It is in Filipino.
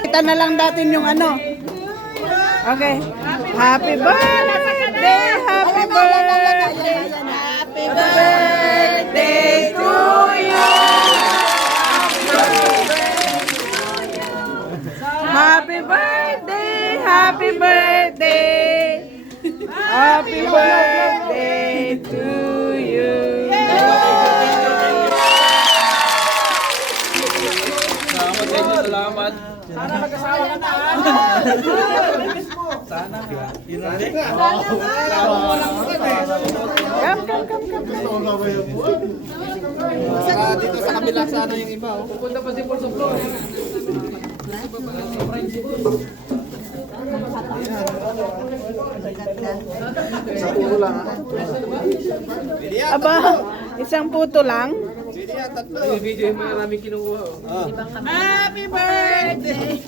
Kita na lang natin yung ano. Okay. Happy birthday! Happy birthday! Happy birthday to you! Happy birthday! Happy birthday! Happy birthday to you! Salamat. Sana mag-asawa ka na. Sana. Saka dito sa kabila sana yung iba. Pupunta pa si Paul sa floor. Aba, isang puto lang? Yung video yung maraming kinukuha. Happy birthday!